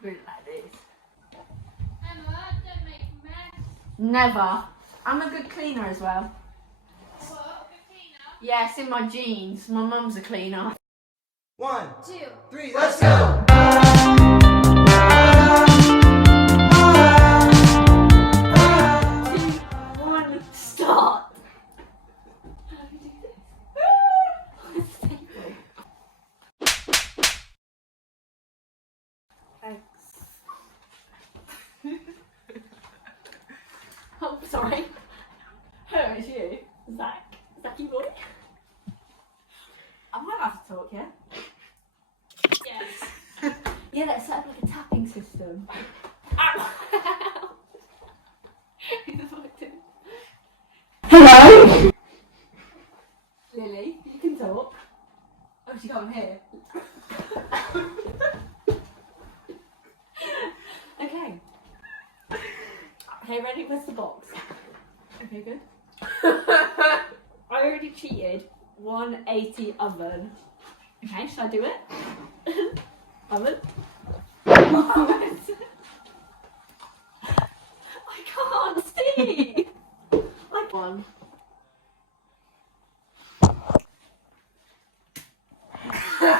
Do it like this. Emma, don't make a mess. Never. I'm a good cleaner as well. What? Good cleaner? Yeah, it's in my genes. My mum's a cleaner. 1, 2, 3, let's go! 2, 1, start! How do we do this? Thanks. Oh, sorry. Who is you? Zach? Zachy boy? I might have to talk, yeah? yes. Yeah, let's set up like a tapping system. Hello? Lily, you can talk. Oh, she can't hear. Okay. Okay, ready? Where's the box? Okay, good. I already cheated. 180 oven. Okay, should I do it? Oven? I can't see! Like one. But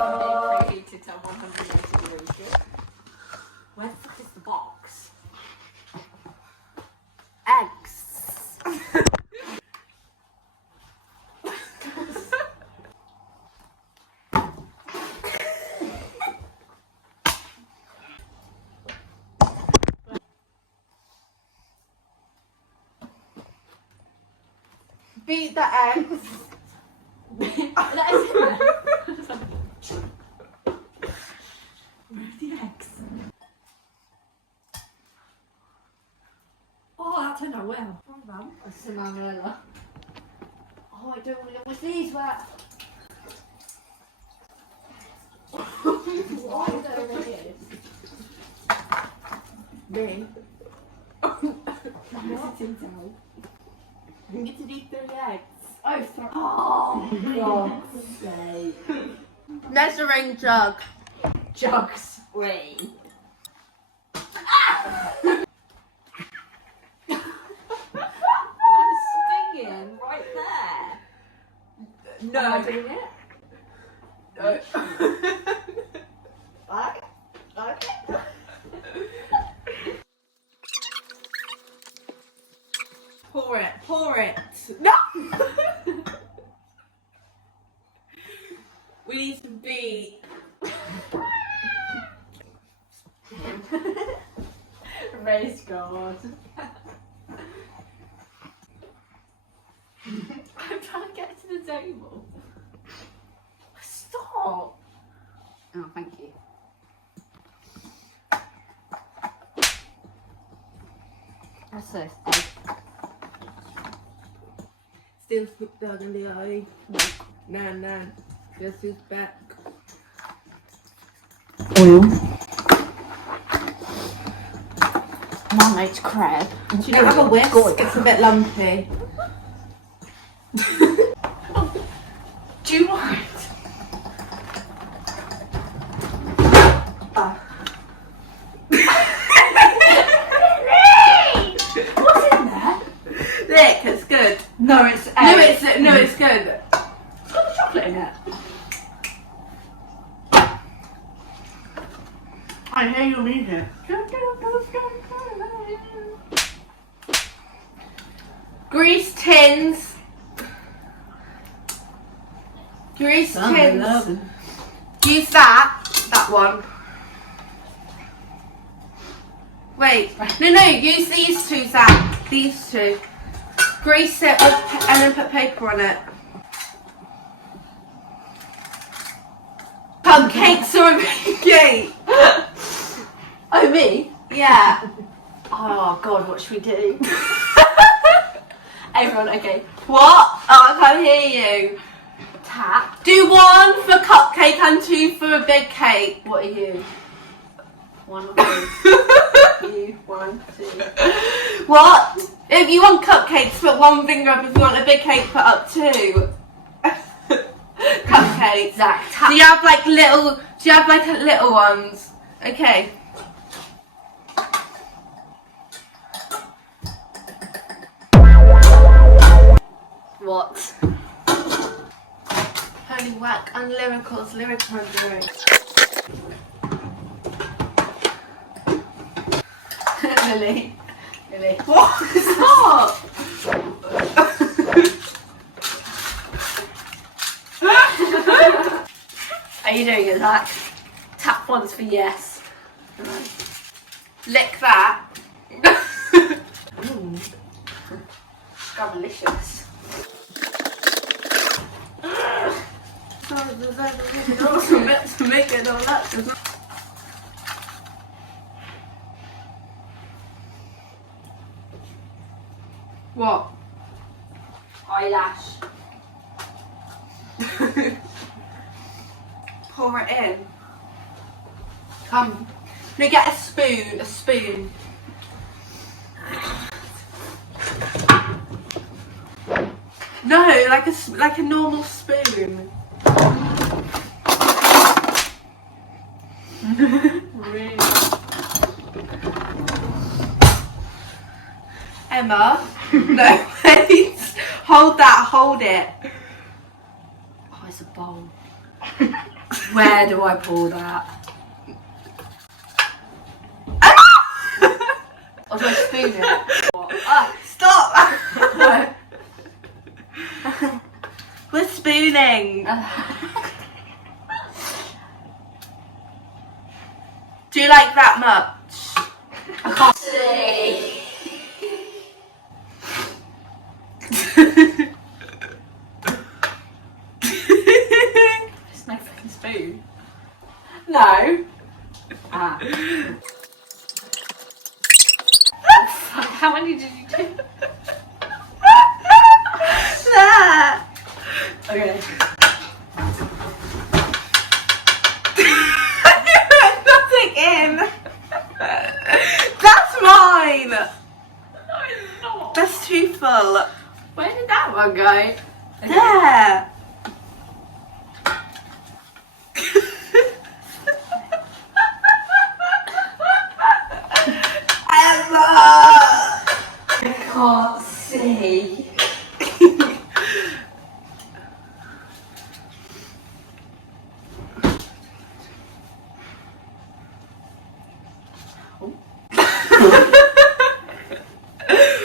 I'm being preheated to 180 degrees. Where the fuck is the box? Eggs. Beat the eggs. Let us in there. Where are the eggs? Oh, that turned out well. Oh, man. That's a marmalade. Oh, I don't want to know what these were. Why is that over here? Me? What's it now? We get to do 3 eggs. Oh, sorry. Oh, God's sake. Measuring jug. Jug spring. Ah! I'm stinging right there. No. Am I doing it? No. Okay. Pour it. No! We need to beat. Race God. I'm trying to get to the table. Stop. Oh, thank you. What's this? Still sweet dog in the eye. Nah. Just his back. Oil. Mum makes crab. Do you not have a whisk? It's a bit lumpy. Do you want? What's in there? Look, it's good. No, it's egg. No, it's good. It's got the chocolate in it. I hear your music. Grease tins. Use that one. Wait, no, use these two, Zach. These two. Grease it with, and then put paper on it. Cupcakes or a big cake? Oh, me? Yeah. Oh, God, what should we do? Everyone, okay. What? Oh, I can't hear you. Tap. Do 1 for cupcake and 2 for a big cake. What are you? 1 or 2? You, 1, 2. What? If you want cupcakes, put 1 finger up. If you want a big cake, put up 2. Cupcakes. Zach, Do you have like little? Do you have like little ones? Okay. What? Holy whack! Unlyricals, lyric rendering. Lily. Really? What? Stop! Are you doing it, Zach? Tap once for yes. Lick that. Delicious. To make it all that. What? Eyelash. Pour it in. Come. No, get a spoon. A spoon. No, like a normal spoon. Really? Emma. No, wait. Hold that. Hold it. Oh, it's a bowl. Where do I pour that? Or do I spoon it? What? Ah, Stop. We're spooning. Do you like that much? I can't see. It's no fucking spoon. No. Ah. Oh, fuck. How many did you do? There. Okay. Nothing in. That's mine. No, it's not. That's too full. Where did that one go? There. Emma. I can't see.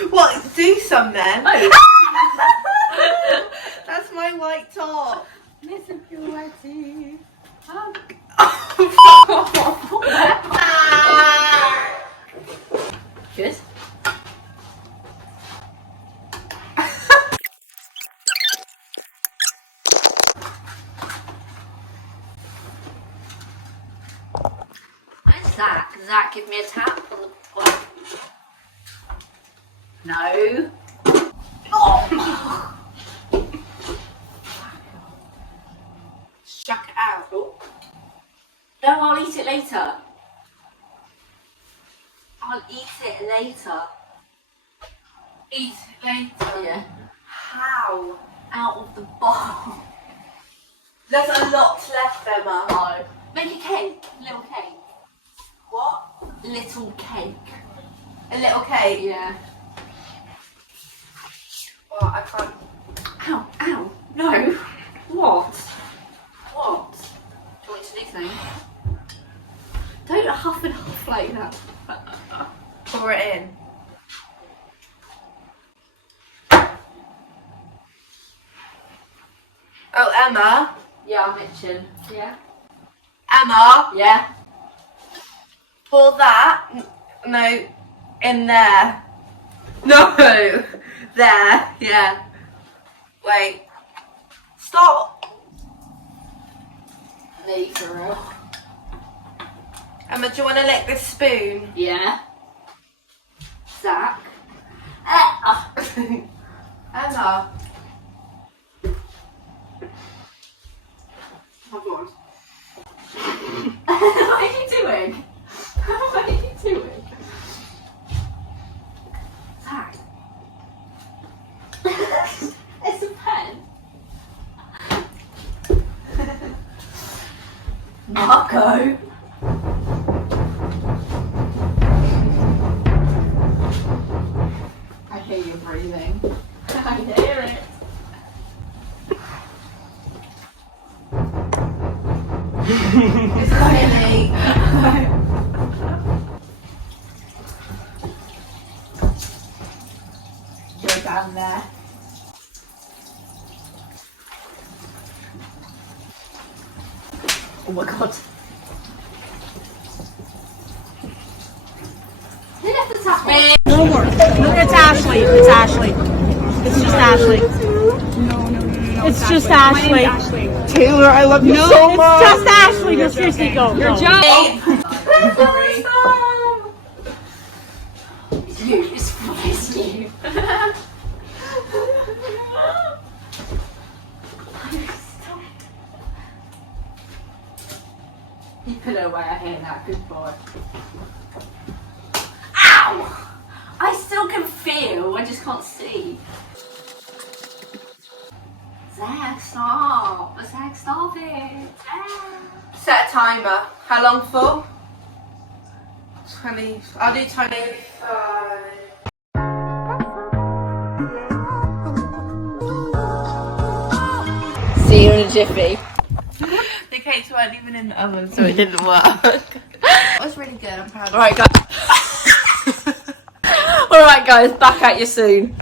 What? Do some then. Oh. That's my white top. Listen to my teeth. Oh. Good. Where's Zach? Zach, give me a tap on the point. No. Oh. Chuck it out. No, I'll eat it later. I'll eat it later. Eat it later. Yeah. How? Out of the bowl. There's a lot left, Emma. No. Make a cake. Little cake. What? Little cake. A little cake. Yeah. What? I can't. Ow, ow. No. What? What? Do you want to do something? Don't huff and huff like that. Pour it in. Oh, Emma. Yeah, I'm itching. Yeah. Emma. Yeah. Pour that. No. In there. No. There. Yeah. Wait. Stop. Me for real. Emma, do you want to lick this spoon? Yeah. Zach. Emma. Oh God. What are you doing? What are you doing? Zach. It's a pen. Marco. I hear you breathing. I hear it. It's Lily. Go down there. Oh my god. Who left the tap on? No more. No, it's Ashley. It's Ashley. It's just Ashley. No. It's just Ashley. Taylor, I love you so much. It's just Ashley. No, seriously, go. You're Hey. It's you. It's you. You put it away, I hear that, good boy. Ow! I still can feel, I just can't see. Zach, stop. Zach, stop it. Zach. Set a timer. How long for? 20. I'll do 25. See you in a jiffy. The cakes weren't even in the oven, so it didn't work. It was really good. I'm proud of it. Alright, guys. Alright, guys, back at you soon.